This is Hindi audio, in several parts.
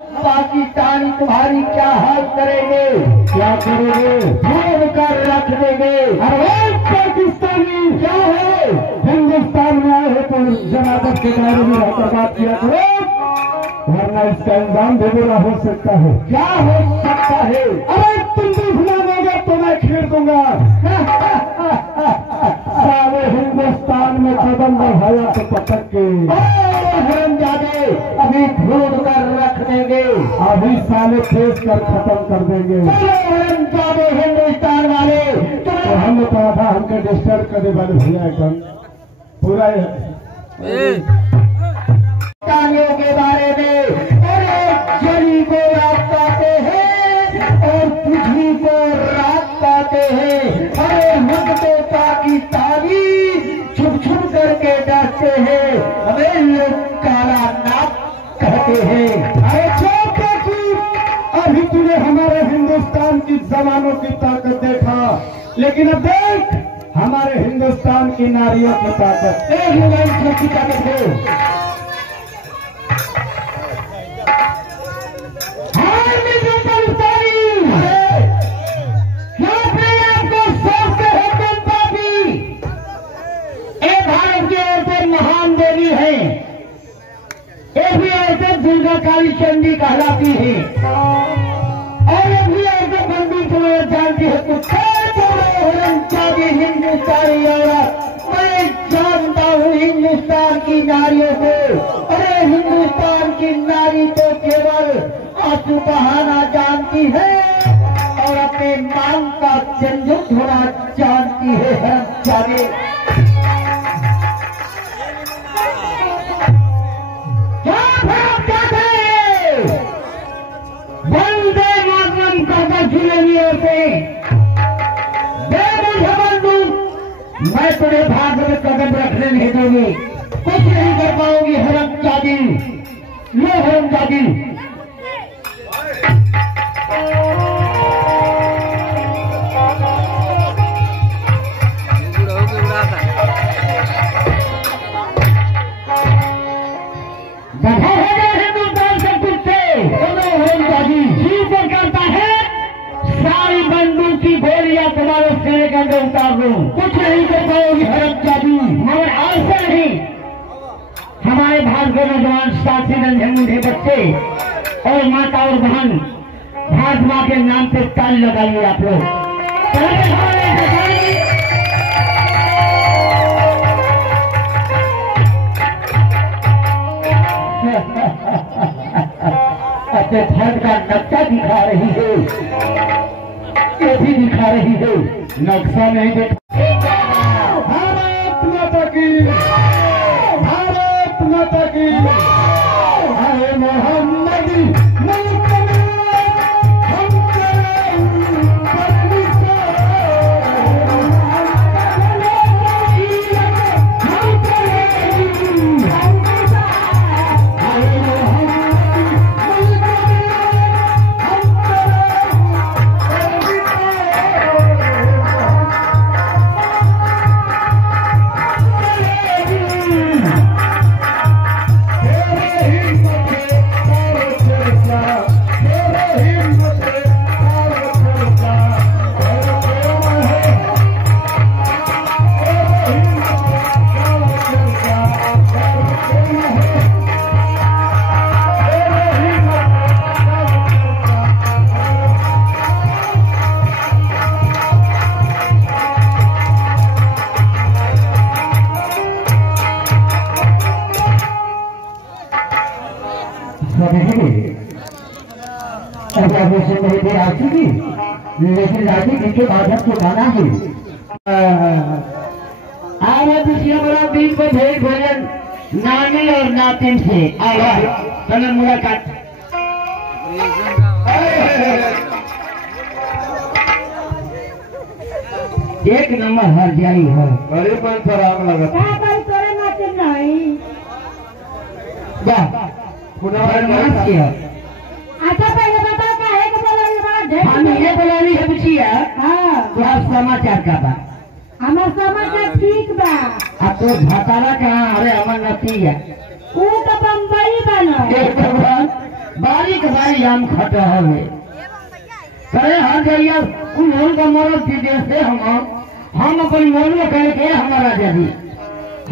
पाकिस्तानी तुम्हारी क्या हाल करेंगे, क्या करेंगे, ढूंढ कर रख देंगे। अरे पाकिस्तानी क्या है, हिंदुस्तान में आए हो तो जनाजत के दायरे में रहकर बात किया करो, वरना इसका इंजाम भी बुरा हो सकता है। क्या हो सकता है? अरे तुम भी भुलाओगे तो मैं खेल दूंगा। सारे हिंदुस्तान में कदम बढ़ाया तो पटक के हरमजादे अभी ढूंढ कर रख देंगे, अभी साले फेस कर खत्म कर देंगे। हरमजादे हिंदुस्तान वाले तो हमने कहा था हमको डिस्टर्ब करने वाले भैया एकदम पूरा कहानियों के बारे में। अरे जली को रात पाते हैं और तुझी को रात पाते हैं। अरे हम तो पाकिस्तानी छुप छुप करके डरते हैं, हमें लोग काला नाक कहते हैं। अरे अभी तूने हमारे हिंदुस्तान की जवानों की ताकत देखा, लेकिन अब देख हमारे हिंदुस्तान की नारियों की ताकत। एक मोबाइल की ताकत हो। महान देवी है, एक भी औरतें दुर्गा काली चंडी कहलाती है, और एक भी औरतें बंदी को जानती है। तो हरमजादी हिंदुस्तानी औरत, मैं जानता हूँ हिंदुस्तान की नारियों को। अरे हिंदुस्तान की नारी तो केवल आंसू बहाना जानती है और अपने मांग का झंझट होना जानती है। हरमजादी वंदे मातरम कहकर झूलेंगी औरतें, मैं तुम्हें भाग में कदम रखने नहीं दूंगी, कुछ नहीं कर पाऊंगी। हरमजादी लो हरमजादी। हिंदुस्तान से कुत्ते हरमजादी जी पर करता है, सारी बंदूक की गोलियां तुम्हारे सिरे के अंदर उतार दूं, कुछ नहीं कर पाओगी हरमजादी। मगर ऐसा नहीं, हमारे भारत के नौजवान साथी रंजन मुझे बच्चे और माता और बहन भारत माँ के नाम पे ताली लगाइए आप लोग। अपने भारत का नक्शा दिखा रही है, ये भी दिखा रही है, नक्शा नहीं देखा। भारत माता की, भारत माता की। अरे मोहम्मदी लेकिन राजी जिनके बाद हमको गाना है बड़ा दिन को भेज भोजन नानी और नातिन से आवा मुलाकात। एक नंबर हर जाई है, बड़े पर खराब लगा किया। अच्छा पहले बता हम ये बोलानी है बिटिया। हाँ तो आप समाचार का बा, हमार समाचार ठीक बा। अब तो भतारा कहाँ? अरे हमार नती है वो तो बम्बई बनो। बारीक बारी आम खट हवे करे हर जइया कुल का मरद दीजिए से हम अपन मोलू कह के हमारा जदी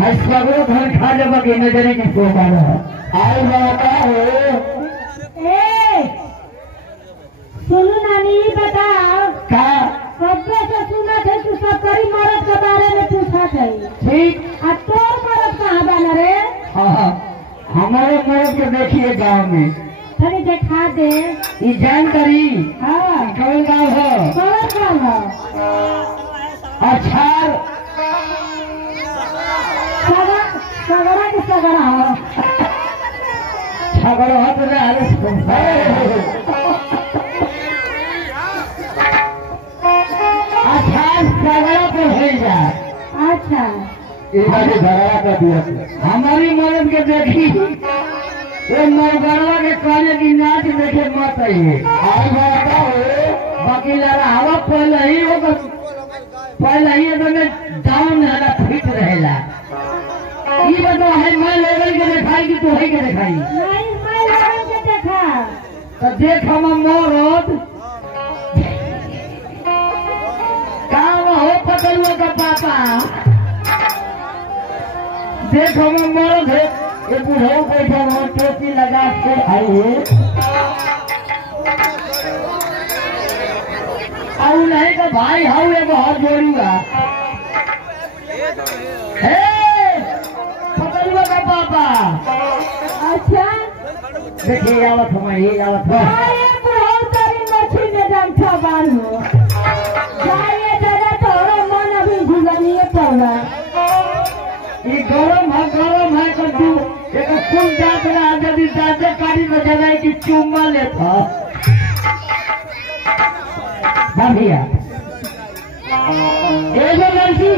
है सगरो घर खा जब के नजरे की सोचा रहा आए बाबा हो ए सुनो नानी बताओ का कब से सुना थे तू सरकारी मरद के बारे में पूछा थे ठीक आ तोर मरद कहाँ बना रे हाँ हमारे मरद के देखिए गांव में थोड़ी देखा दे ये जानकारी हाँ कौन गाँव हो कौन गाँव हो अच्छा सगड़ा के सगड़ा हो छगड़ हाथ में अच्छा झगड़ा तो हो जाए अच्छा झगड़ा कर दिया हमारी मदद के देखी वो मरगरवा के कहने की नाच देखे मत आइए बाकी लड़ा हवा पहले ही डाउन रहना फिट रहेला ये बताओ है मैं लेवल के दिखाई कि तू है के दिखाई नहीं मैं लड़न के देखा तो देख हम मरद काम हो पतलुआ का पापा देख हम मरद है ये बुढ़ऊ बैठा हो टोपी लगा के आइए और नहीं तो भाई हाउ एगो हाथ जोड़ूंगा पतलुआ का पापा अच्छा देखिए आवत हमारे ये आवत है अरे बहुत सारी मछली में जानता बाल हो जाइए दादा तोरा मन अभी घुगनिए पड़ा ये गरम है कद्दू एक कुल जात रहा यदि दादे कारी में जगह की चुम्मा लेता भैया एगो लड़की